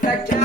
Thank God.